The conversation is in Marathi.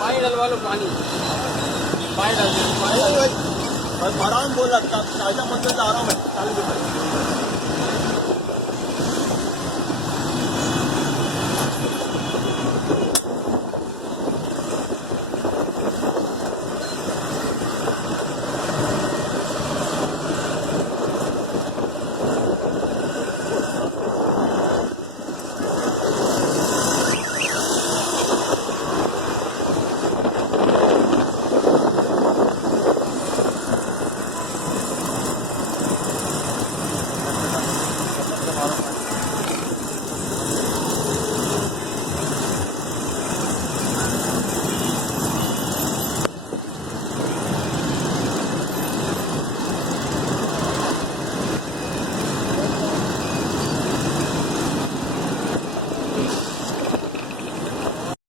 पानी डलवा लो, पानी डाल दो। आराम बोल रहा था, ताजा मंदिर आ रहा हूँ मैं।